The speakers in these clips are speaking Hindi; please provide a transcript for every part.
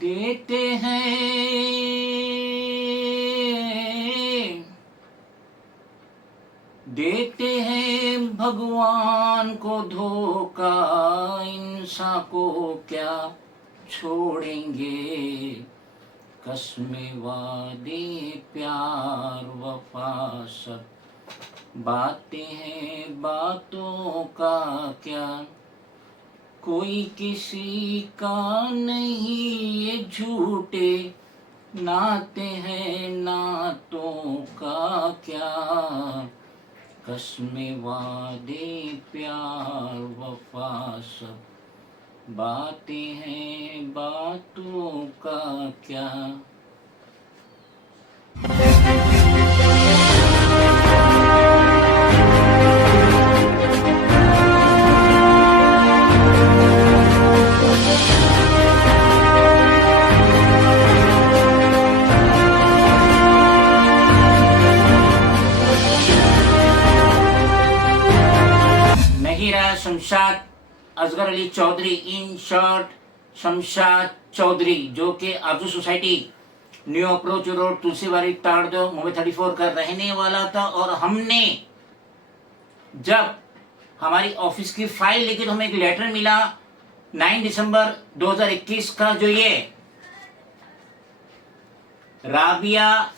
देते हैं भगवान को धोखा, इंसान को क्या छोड़ेंगे। कसमें वादे प्यार वफा सब बातें हैं, बातों का क्या। कोई किसी का नहीं, ये झूठे नाते हैं, नातों का क्या। कसमें वादे प्यार वफा सब बातें हैं, बातों का क्या। शमशाद असगर अली चौधरी, इन शॉर्ट शमशाद चौधरी, जो कि Arzoo society, new approach road, Tulsiwadi, ताड़दो, मुंबई 34 का रहने वाला था। और हमने जब हमारी ऑफिस की फाइल लेके तो हमें एक लेटर मिला 9 दिसंबर 2021 का, जो ये राबिया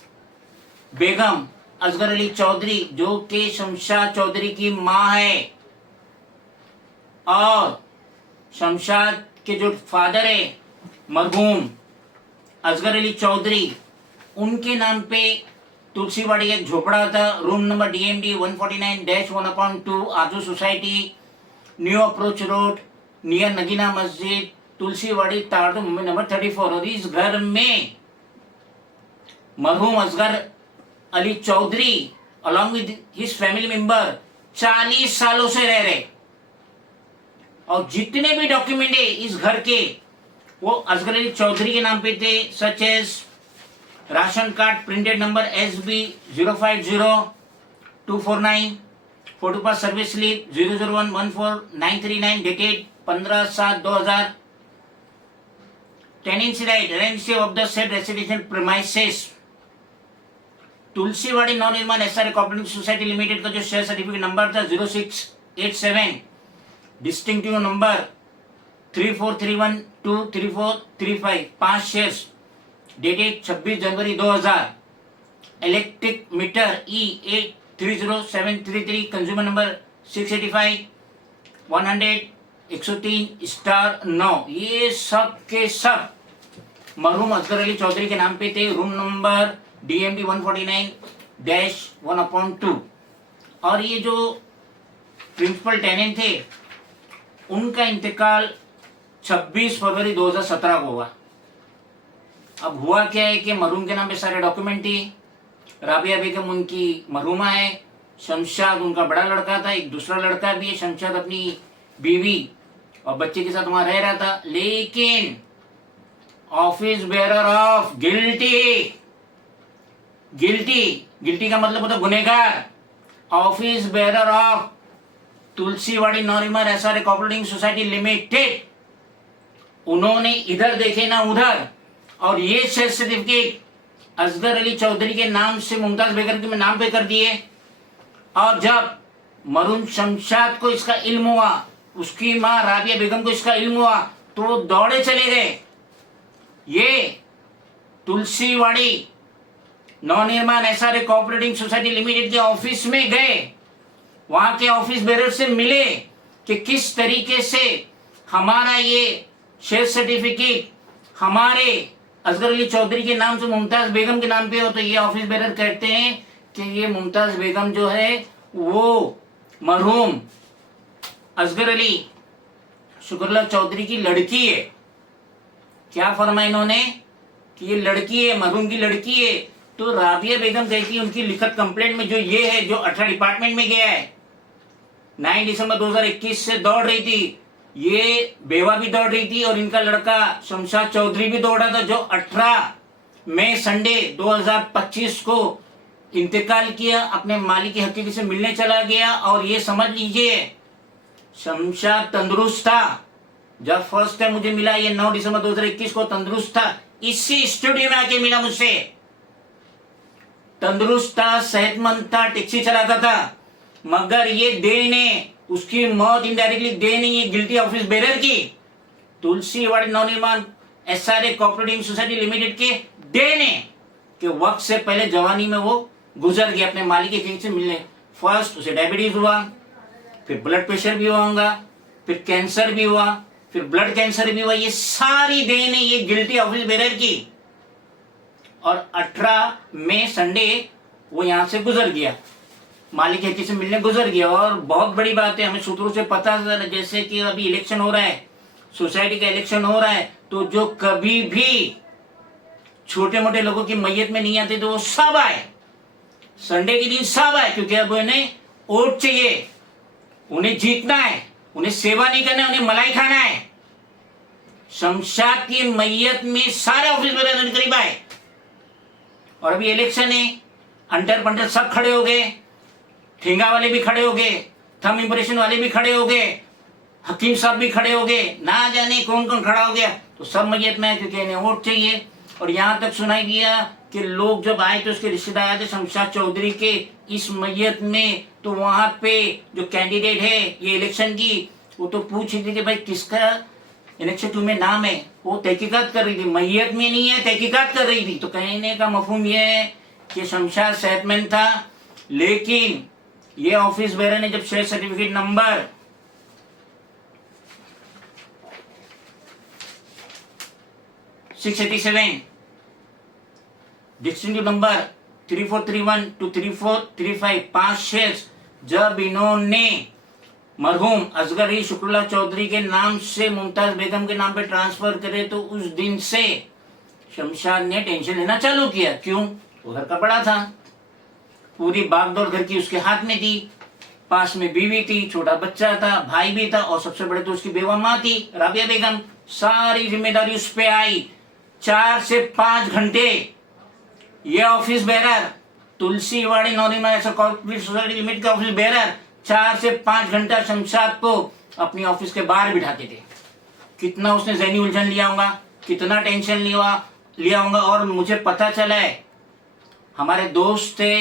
बेगम असगर अली चौधरी, जो कि शमशाद चौधरी की माँ है, और शमशाद के जो फादर है मरहूम असगर अली चौधरी, उनके नाम पे तुलसीवाड़ी एक झोपड़ा था, रूम नंबर DMD 149-1/2, आरजू society, new approach road, near Nagina मस्जिद, तुलसीवाड़ी, ताड़ो, मुंबई नंबर 34। और इस घर में मरहूम Asgar Ali Chaudhary along with his family member 40 सालों से रह रहे, और जितने भी डॉक्यूमेंट है इस घर के वो असगर अली चौधरी के नाम पे थे, such as ration card printed number SB 050249, photo pass service slip 00114-939 dated 15/7/2000, tenancy right rent of the said residential premises, Tulsiwadi Navnirman SRA cooperative society limited का जो शेयर सर्टिफिकेट नंबर था 0687, डिस्टिंक्टिव नंबर 3431-23435, 5 शेयर्स, डेटेड 26 जनवरी 2000, electric meter E830733, consumer number 685-100-103*9, ये सब के सब मरहूम असगर अली चौधरी के नाम पे थे, रूम नंबर DMD 149-1/2। और ये जो प्रिंसिपल टेनेंट थे उनका इंतकाल 26 फरवरी 2017 को हुआ। अब हुआ क्या है कि मरहूम के नाम पे सारे डॉक्यूमेंट थी, राबिया बेगम उनकी मरहूमा है, शमशाद उनका बड़ा लड़का था, एक दूसरा लड़का भी है, शमशाद अपनी बीवी और बच्चे के साथ वहां रह रहा था। लेकिन ऑफिस बेरर ऑफ गिल्टी का मतलब होता गुनहगार, office bearer of Tulsiwadi Navnirman SRA cooperative society limited, उन्होंने इधर देखे ना उधर, और ये शेयर सर्टिफिकेट असगर अली चौधरी के नाम से मुमताज बेगम के नाम पे कर दिए। और जब मरहूम शमशाद को इसका इल्म हुआ, उसकी माँ राबिया बेगम को इसका इल्म हुआ, तो वो दौड़े चले गए, ये Tulsiwadi Navnirman SRA cooperative society limited के ऑफिस में गए, वहां के ऑफिस बेरर से मिले कि किस तरीके से हमारा ये शेयर सर्टिफिकेट हमारे असगर अली चौधरी के नाम से मुमताज बेगम के नाम पे हो। तो ये ऑफिस बेरर कहते हैं कि ये मुमताज बेगम जो है वो मरहूम असगर अली शुक्रला चौधरी की लड़की है। क्या फरमाया इन्होंने कि ये लड़की है, मरहूम की लड़की है। तो राबिया बेगम कहती है उनकी लिखित कंप्लेंट में जो ये है, जो 18 डिपार्टमेंट में गया है, 9 दिसंबर 2021 से दौड़ रही थी, ये बेवा भी दौड़ रही थी और इनका लड़का शमशाद चौधरी भी दौड़ा था, जो 18 मई संडे 2025 को इंतकाल किया, अपने मालिक की हकीकत से मिलने चला गया। और ये समझ लीजिए शमशाद तंदुरुस्त था, जब फर्स्ट टाइम मुझे मिला ये 9 दिसंबर 2021 को, तंदुरुस्त था, इसी स्टूडियो में आके मिला मुझसे। तंदुरुस्त था, सेहतमंद था, टैक्सी चलाता था, मगर ये डे ने उसकी मौत इनडायरेक्टली डे ने ये गिल्टी ऑफिस बेरर की Tulsiwadi Navnirman SRA cooperative society limited के डे ने कि वक्त से पहले जवानी में वो गुजर गया अपने मालिक के किंग से मिलने। फर्स्ट उसे डायबिटीज हुआ, फिर ब्लड प्रेशर भी हुआ, फिर कैंसर भी हुआ, फिर ब्लड कैंसर भी हुआ। ये सारी डे ने ये गिल्टी ऑफिस बेरर की और 18 मई संडे वो यहां से गुजर गया, मालिक हकी से मिलने गुजर गया। और बहुत बड़ी बात है, हमें सूत्रों से पता चला, जैसे कि अभी इलेक्शन हो रहा है, सोसाइटी का इलेक्शन हो रहा है, तो जो कभी भी छोटे मोटे लोगों की मैयत में नहीं आते तो वो सब आए, संडे के दिन सब आए, क्योंकि अब उन्हें वोट चाहिए, उन्हें जीतना है, उन्हें सेवा नहीं करना है, उन्हें मलाई खाना है। शमशाद की मैयत में सारे ऑफिस में करीब आए। और अभी इलेक्शन है, अंटर पंटर सब खड़े हो गए, ठेंगा वाले भी खड़े हो गए, थंब इंप्रेशन वाले भी खड़े हो गए, हकीम साहब भी खड़े हो गए, ना जाने कौन कौन खड़ा हो गया, तो सब मैयत में है क्योंकि इन्हें वोट चाहिए। और यहां तक सुनाई दिया कि लोग जब आए तो उसके रिश्तेदार आए थे शमशाद चौधरी के इस मैयत में, तो वहां पे जो कैंडिडेट है ये इलेक्शन की, वो तो पूछ रही थी कि भाई किसका इलेक्शन 2 में नाम है, वो तहकीकात कर रही थी, मैयत में नहीं है, तहकीकात कर रही थी। तो कहने का मफहूम यह है कि शमशाद सेहतमंद था, लेकिन ये ऑफिस बेरर ने जब share certificate number 687 distinctive number 3431 to 3435 5 shares जब इन्होंने मरहूम असगर ई शुक्रुल्लाह चौधरी के नाम से मुमताज बेगम के नाम पे ट्रांसफर करे, तो उस दिन से शमशाद ने टेंशन लेना चालू किया। क्यों? वो घर का बड़ा था, पूरी बागडोर घर की उसके हाथ में थी, पास में बीवी थी, छोटा बच्चा था, भाई भी था, और सबसे बड़े तो उसकी बेवा माँ थी राबिया बेगम। सारी जिम्मेदारी उस पे आई। 4 से 5 घंटे ये office bearer, Tulsiwadi Navnirman SRA cooperative society limited का ऑफिस बेरर 4 से 5 घंटा शमशाद को अपनी ऑफिस के बाहर बिठाते थे। कितना उसने ज़हनी उलझन लिया होगा, कितना टेंशन लिया होगा। और मुझे पता चला है, हमारे दोस्त थे,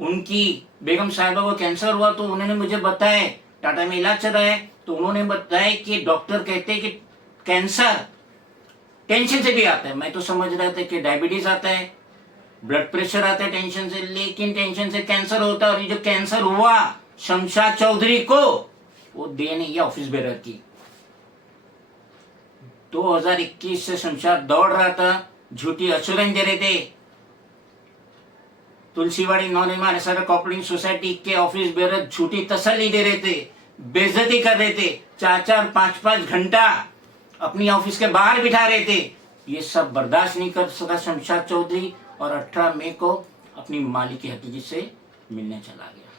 उनकी बेगम साहिबा को कैंसर हुआ, तो उन्होंने मुझे बताया, टाटा में इलाज चल रहा है, तो उन्होंने बताया कि डॉक्टर कहते हैं कि कैंसर टेंशन से भी आता है। मैं तो समझ रहा था कि डायबिटीज आता है, ब्लड प्रेशर आता है टेंशन से, लेकिन टेंशन से कैंसर होता है। और ये जो कैंसर हुआ शमशाद चौधरी को, वो देन ये ऑफिस बेरर की। 2021 से शमशाद दौड़ रहा था, झूठी एश्योरेंस दे रहे थे, Tulsiwadi Navnirman SRA cooperative society के ऑफिस बेरर झूठी तसल्ली दे रहे थे, बेइज्जती कर रहे थे, 4-4, 5-5 घंटा अपनी ऑफिस के बाहर बिठा रहे थे। ये सब बर्दाश्त नहीं कर सका शमशाद चौधरी, और 18 मई को अपनी मालिक की हकीकत से मिलने चला गया।